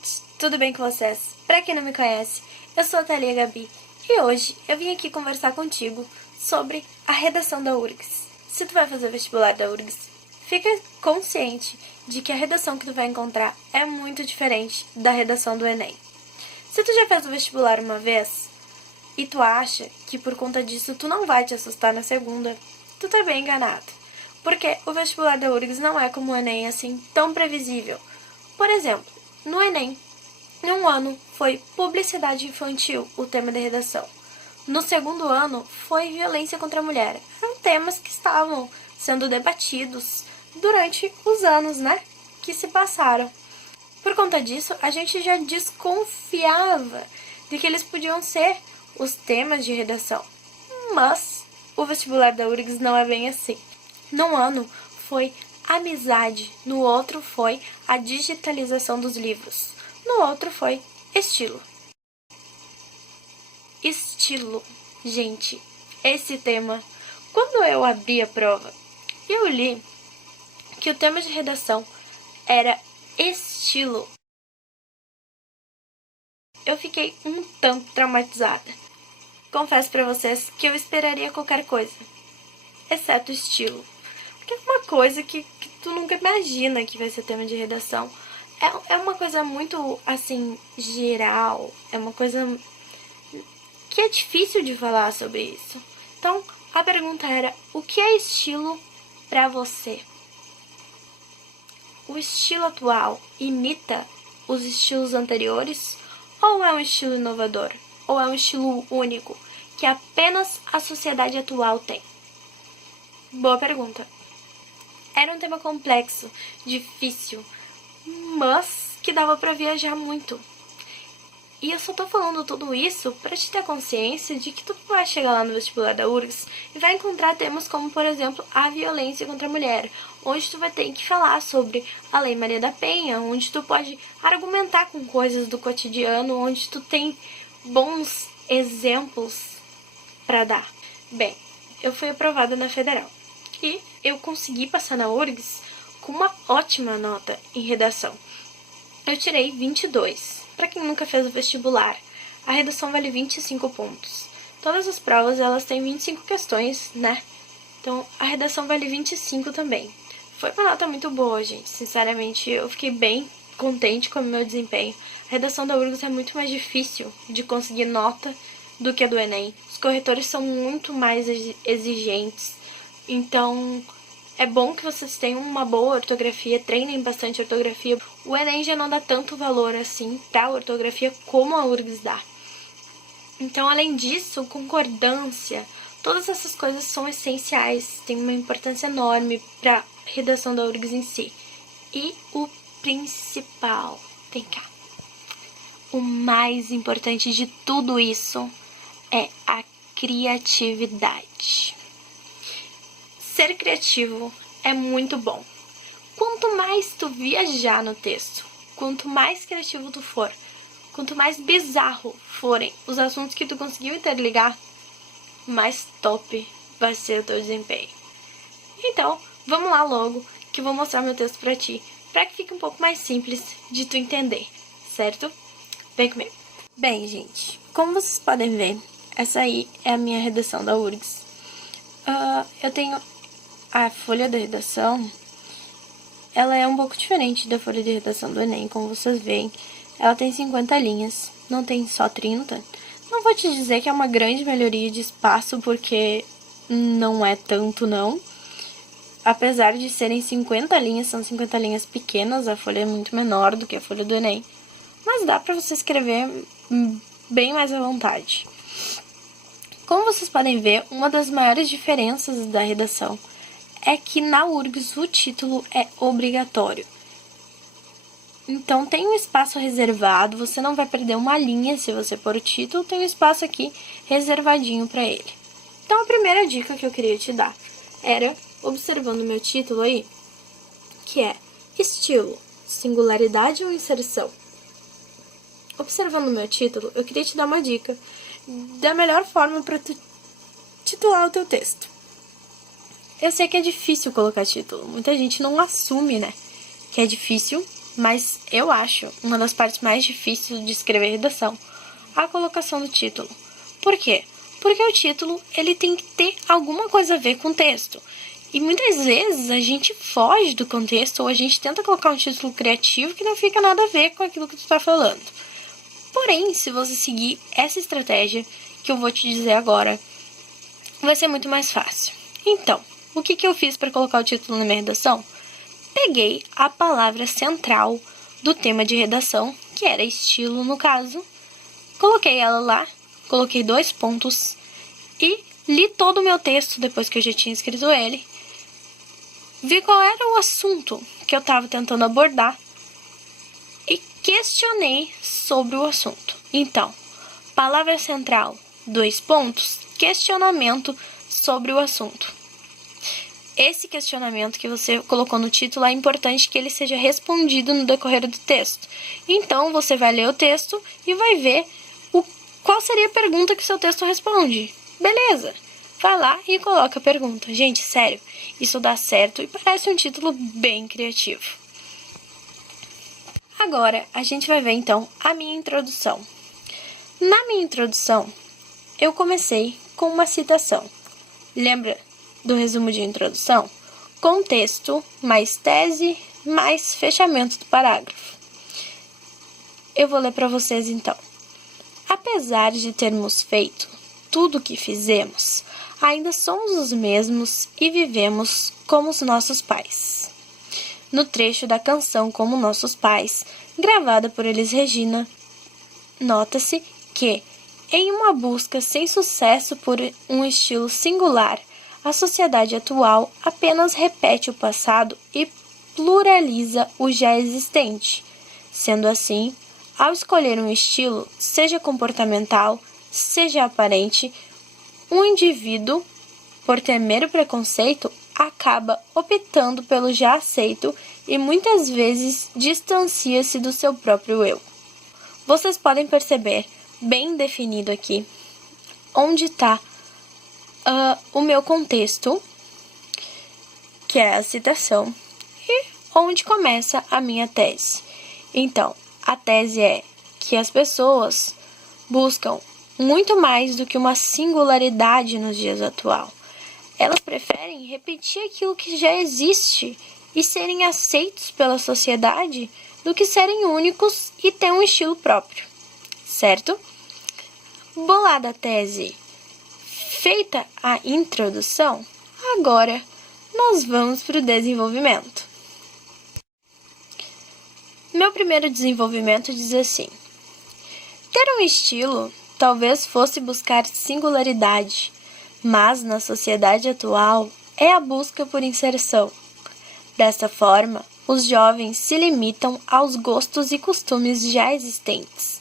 gente! Tudo bem com vocês? Pra quem não me conhece, eu sou a Thalia Gabi e hoje eu vim aqui conversar contigo sobre a redação da URGS. Se tu vai fazer vestibular da URGS, fica consciente de que a redação que tu vai encontrar é muito diferente da redação do Enem. Se tu já fez o vestibular uma vez e tu acha que por conta disso tu não vai te assustar na segunda, tu tá bem enganado. Porque o vestibular da URGS não é como o Enem assim tão previsível. Por exemplo, no Enem, em um ano foi publicidade infantil o tema de redação. No segundo ano foi violência contra a mulher. Eram temas que estavam sendo debatidos durante os anos, que se passaram. Por conta disso, a gente já desconfiava de que eles podiam ser os temas de redação. Mas o vestibular da URGS não é bem assim. Num ano foi amizade, no outro foi a digitalização dos livros, no outro foi estilo. Estilo, gente, esse tema, quando eu abri a prova, eu li que o tema de redação era estilo. Eu fiquei um tanto traumatizada. Confesso pra vocês que eu esperaria qualquer coisa, exceto estilo. Porque é uma coisa que tu nunca imagina que vai ser tema de redação. É uma coisa muito, assim, geral. É uma coisa que é difícil de falar sobre isso. Então, a pergunta era, o que é estilo pra você? O estilo atual imita os estilos anteriores? Ou é um estilo inovador? Ou é um estilo único, que apenas a sociedade atual tem? Boa pergunta. Era um tema complexo, difícil, mas que dava pra viajar muito. E eu só tô falando tudo isso pra te ter consciência de que tu vai chegar lá no vestibular da URGS e vai encontrar temas como, por exemplo, a violência contra a mulher, onde tu vai ter que falar sobre a Lei Maria da Penha, onde tu pode argumentar com coisas do cotidiano, onde tu tem bons exemplos pra dar. Bem, eu fui aprovada na Federal. E eu consegui passar na URGS com uma ótima nota em redação. Eu tirei 22. Para quem nunca fez o vestibular, a redação vale 25 pontos. Todas as provas elas têm 25 questões, Então a redação vale 25 também. Foi uma nota muito boa, gente. Sinceramente, eu fiquei bem contente com o meu desempenho. A redação da URGS é muito mais difícil de conseguir nota do que a do Enem. Os corretores são muito mais exigentes. Então, é bom que vocês tenham uma boa ortografia, treinem bastante ortografia. O Enem já não dá tanto valor assim pra ortografia como a URGS dá. Então, além disso, concordância, todas essas coisas são essenciais, têm uma importância enorme pra redação da URGS em si. E o principal, vem cá, o mais importante de tudo isso é a criatividade. Ser criativo é muito bom. Quanto mais tu viajar no texto, quanto mais criativo tu for, quanto mais bizarro forem os assuntos que tu conseguiu interligar, mais top vai ser o teu desempenho. Então, vamos lá logo, que eu vou mostrar meu texto pra ti, pra que fique um pouco mais simples de tu entender, certo? Vem comigo. Bem, gente, como vocês podem ver, essa aí é a minha redação da URGS. Eu tenho a folha de redação, ela é um pouco diferente da folha de redação do Enem, como vocês veem. Ela tem 50 linhas, não tem só 30. Não vou te dizer que é uma grande melhoria de espaço, porque não é tanto não. Apesar de serem 50 linhas, são 50 linhas pequenas, a folha é muito menor do que a folha do Enem. Mas dá pra você escrever bem mais à vontade. Como vocês podem ver, uma das maiores diferenças da redação é que na URGS o título é obrigatório. Então tem um espaço reservado, você não vai perder uma linha se você pôr o título, tem um espaço aqui reservadinho para ele. Então a primeira dica que eu queria te dar era, observando o meu título aí, que é estilo, singularidade ou inserção. Observando o meu título, eu queria te dar uma dica da melhor forma para tu titular o teu texto. Eu sei que é difícil colocar título, muita gente não assume, que é difícil, mas eu acho uma das partes mais difíceis de escrever redação a colocação do título. Por quê? Porque o título ele tem que ter alguma coisa a ver com o texto. E muitas vezes a gente foge do contexto ou a gente tenta colocar um título criativo que não fica nada a ver com aquilo que tu está falando. Porém, se você seguir essa estratégia que eu vou te dizer agora, vai ser muito mais fácil. Então, o que eu fiz para colocar o título na minha redação? Peguei a palavra central do tema de redação, que era estilo no caso, coloquei ela lá, coloquei 2 pontos e li todo o meu texto depois que eu já tinha escrito ele, vi qual era o assunto que eu estava tentando abordar e questionei sobre o assunto. Então, palavra central, 2 pontos, questionamento sobre o assunto. Esse questionamento que você colocou no título é importante que ele seja respondido no decorrer do texto. Então, você vai ler o texto e vai ver qual seria a pergunta que seu texto responde. Beleza, vai lá e coloca a pergunta. Gente, sério, isso dá certo e parece um título bem criativo. Agora, a gente vai ver então a minha introdução. Na minha introdução, eu comecei com uma citação. Lembra do resumo de introdução? Contexto, mais tese, mais fechamento do parágrafo. Eu vou ler para vocês então. Apesar de termos feito tudo o que fizemos, ainda somos os mesmos e vivemos como os nossos pais. No trecho da canção Como Nossos Pais, gravada por Elis Regina, nota-se que, em uma busca sem sucesso por um estilo singular, a sociedade atual apenas repete o passado e pluraliza o já existente. Sendo assim, ao escolher um estilo, seja comportamental, seja aparente, um indivíduo, por temer o preconceito, acaba optando pelo já aceito e muitas vezes distancia-se do seu próprio eu. Vocês podem perceber, bem definido aqui, onde está o meu contexto, que é a citação, e onde começa a minha tese. Então, a tese é que as pessoas buscam muito mais do que uma singularidade nos dias atuais. Elas preferem repetir aquilo que já existe e serem aceitos pela sociedade do que serem únicos e ter um estilo próprio, certo? Bolada a tese, feita a introdução, agora nós vamos para o desenvolvimento. Meu primeiro desenvolvimento diz assim: ter um estilo talvez fosse buscar singularidade, mas na sociedade atual é a busca por inserção. Desta forma, os jovens se limitam aos gostos e costumes já existentes.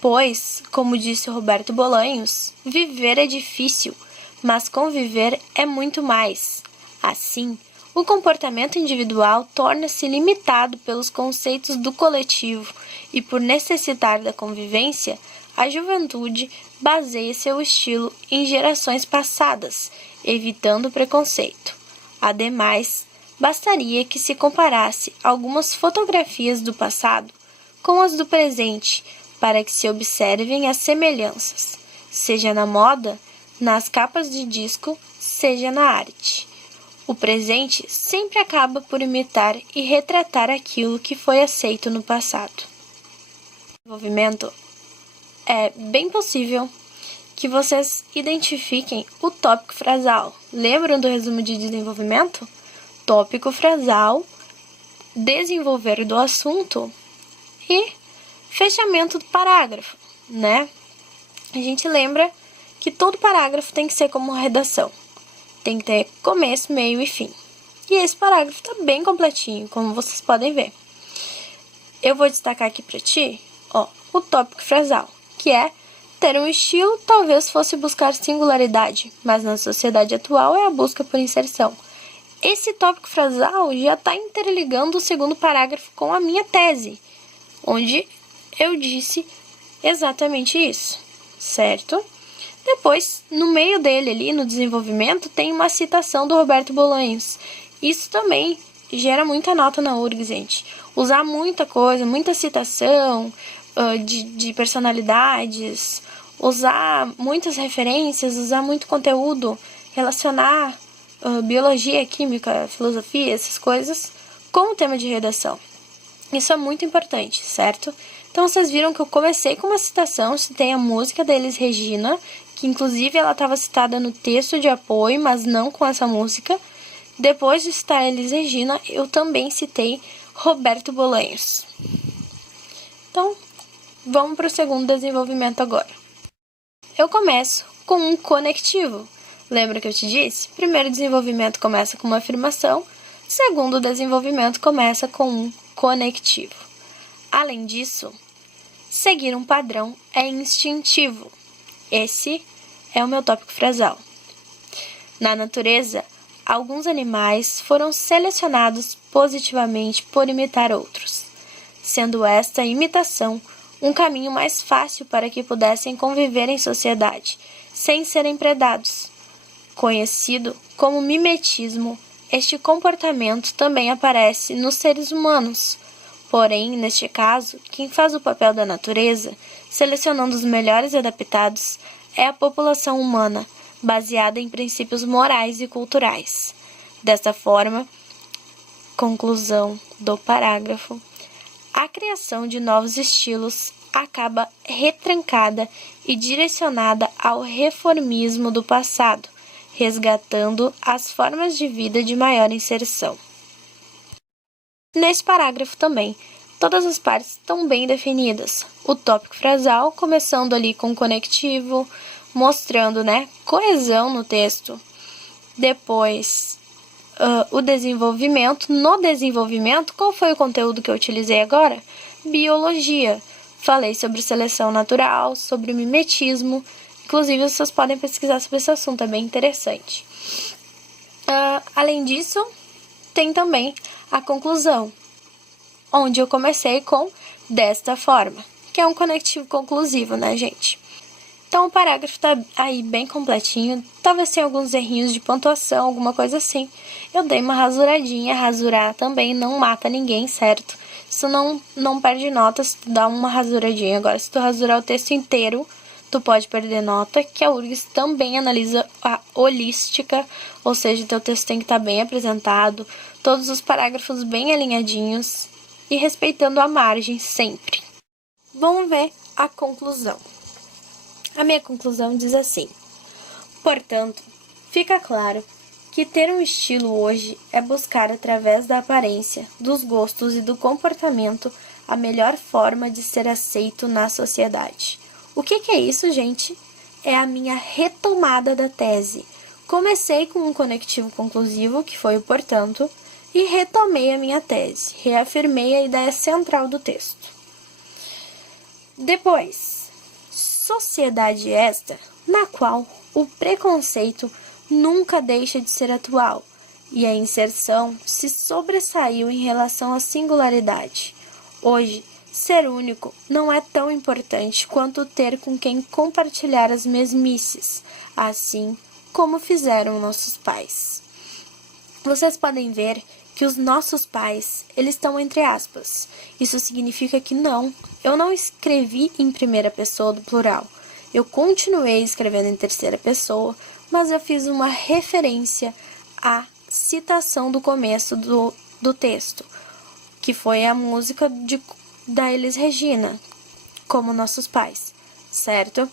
Pois, como disse Roberto Bolanhos, viver é difícil, mas conviver é muito mais. Assim, o comportamento individual torna-se limitado pelos conceitos do coletivo e, por necessitar da convivência, a juventude baseia seu estilo em gerações passadas, evitando o preconceito. Ademais, bastaria que se comparasse algumas fotografias do passado com as do presente para que se observem as semelhanças, seja na moda, nas capas de disco, seja na arte. O presente sempre acaba por imitar e retratar aquilo que foi aceito no passado. O desenvolvimento é bem possível que vocês identifiquem o tópico frasal. Lembram do resumo de desenvolvimento? Tópico frasal, desenvolver do assunto e fechamento do parágrafo, né? A gente lembra que todo parágrafo tem que ser como uma redação. Tem que ter começo, meio e fim. E esse parágrafo está bem completinho, como vocês podem ver. Eu vou destacar aqui para ti, o tópico frasal, que é ter um estilo talvez fosse buscar singularidade, mas na sociedade atual é a busca por inserção. Esse tópico frasal já está interligando o segundo parágrafo com a minha tese, onde eu disse exatamente isso, certo? Depois, no meio dele ali, no desenvolvimento, tem uma citação do Roberto Bolanhos. Isso também gera muita nota na URGS, gente. Usar muita coisa, muita citação de personalidades, usar muitas referências, usar muito conteúdo, relacionar biologia, química, filosofia, essas coisas, com o tema de redação. Isso é muito importante, certo? Então, vocês viram que eu comecei com uma citação, citei a música da Elis Regina, que inclusive ela estava citada no texto de apoio, mas não com essa música. Depois de citar a Elis Regina, eu também citei Roberto Bolanhos. Então, vamos para o segundo desenvolvimento agora. Eu começo com um conectivo. Lembra que eu te disse? Primeiro desenvolvimento começa com uma afirmação, segundo desenvolvimento começa com um conectivo. Além disso, seguir um padrão é instintivo. Esse é o meu tópico frasal. Na natureza, alguns animais foram selecionados positivamente por imitar outros, sendo esta imitação um caminho mais fácil para que pudessem conviver em sociedade, sem serem predados. Conhecido como mimetismo, este comportamento também aparece nos seres humanos. Porém, neste caso, quem faz o papel da natureza, selecionando os melhores adaptados, é a população humana, baseada em princípios morais e culturais. Desta forma, conclusão do parágrafo, a criação de novos estilos acaba retrancada e direcionada ao reformismo do passado, resgatando as formas de vida de maior inserção. Nesse parágrafo também, todas as partes estão bem definidas. O tópico frasal, começando ali com conectivo, mostrando, coesão no texto. Depois, o desenvolvimento. No desenvolvimento, qual foi o conteúdo que eu utilizei agora? Biologia. Falei sobre seleção natural, sobre mimetismo. Inclusive, vocês podem pesquisar sobre esse assunto, é bem interessante. Além disso, tem também a conclusão, onde eu comecei com desta forma, que é um conectivo conclusivo, gente? Então, o parágrafo tá aí bem completinho, talvez tenha alguns errinhos de pontuação, alguma coisa assim. Eu dei uma rasuradinha, rasurar também não mata ninguém, certo? Isso não perde nota se tu dá uma rasuradinha. Agora, se tu rasurar o texto inteiro, tu pode perder nota, que a URGS também analisa a holística, ou seja, teu texto tem que estar bem apresentado, todos os parágrafos bem alinhadinhos e respeitando a margem sempre. Vamos ver a conclusão. A minha conclusão diz assim: portanto, fica claro que ter um estilo hoje é buscar, através da aparência, dos gostos e do comportamento, a melhor forma de ser aceito na sociedade. O que é isso, gente? É a minha retomada da tese. Comecei com um conectivo conclusivo, que foi o portanto, e retomei a minha tese, reafirmei a ideia central do texto. Depois, sociedade esta na qual o preconceito nunca deixa de ser atual e a inserção se sobressaiu em relação à singularidade. Hoje, ser único não é tão importante quanto ter com quem compartilhar as mesmices, assim como fizeram nossos pais. Vocês podem ver que os nossos pais, eles estão entre aspas. Isso significa que eu não escrevi em primeira pessoa do plural. Eu continuei escrevendo em terceira pessoa, mas eu fiz uma referência à citação do começo do texto, que foi a música da Elis Regina, como nossos pais, certo?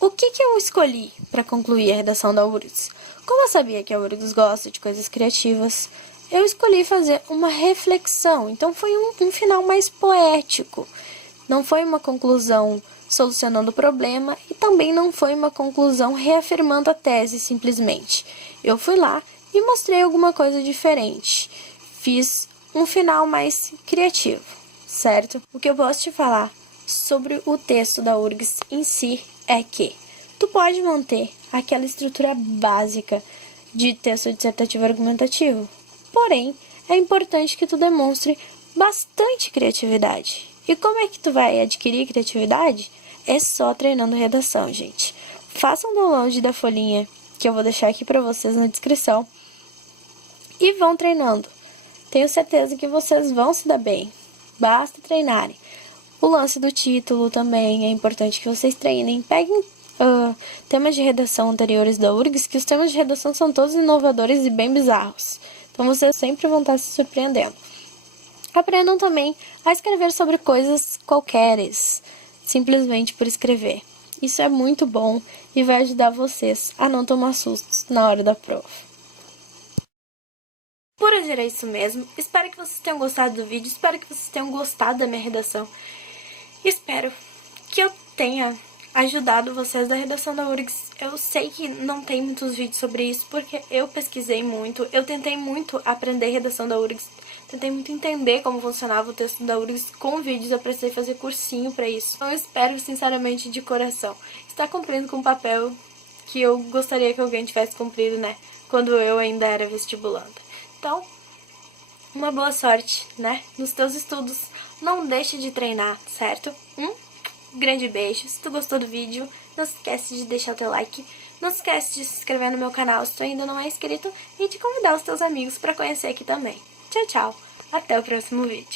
O que eu escolhi para concluir a redação da URGS? Como eu sabia que a URGS gosta de coisas criativas, eu escolhi fazer uma reflexão. Então foi um final mais poético. Não foi uma conclusão solucionando o problema e também não foi uma conclusão reafirmando a tese simplesmente. Eu fui lá e mostrei alguma coisa diferente. Fiz um final mais criativo, certo? O que eu posso te falar sobre o texto da URGS em si é que tu pode manter aquela estrutura básica de texto dissertativo argumentativo, porém, é importante que tu demonstre bastante criatividade. E como é que tu vai adquirir criatividade? É só treinando redação, gente. Faça um download da folhinha, que eu vou deixar aqui para vocês na descrição. e vão treinando. Tenho certeza que vocês vão se dar bem. Basta treinarem. O lance do título também é importante que vocês treinem. Peguem temas de redação anteriores da URGS, que os temas de redação são todos inovadores e bem bizarros. Então vocês sempre vão estar se surpreendendo. Aprendam também a escrever sobre coisas qualqueres, simplesmente por escrever. Isso é muito bom e vai ajudar vocês a não tomar sustos na hora da prova. Por hoje era isso mesmo. Espero que vocês tenham gostado do vídeo, espero que vocês tenham gostado da minha redação. Espero que eu tenha ajudado vocês da redação da URGS. Eu sei que não tem muitos vídeos sobre isso, porque eu pesquisei muito, eu tentei muito aprender redação da URGS, tentei muito entender como funcionava o texto da URGS com vídeos, eu precisei fazer cursinho pra isso. Então eu espero sinceramente de coração estar cumprindo com o papel que eu gostaria que alguém tivesse cumprido, né, quando eu ainda era vestibulanda. Então, uma boa sorte, né, nos teus estudos. Não deixe de treinar, certo? Grande beijo. Se tu gostou do vídeo, não se esquece de deixar o teu like. Não se esquece de se inscrever no meu canal se tu ainda não é inscrito. E de convidar os teus amigos para conhecer aqui também. Tchau, tchau. Até o próximo vídeo.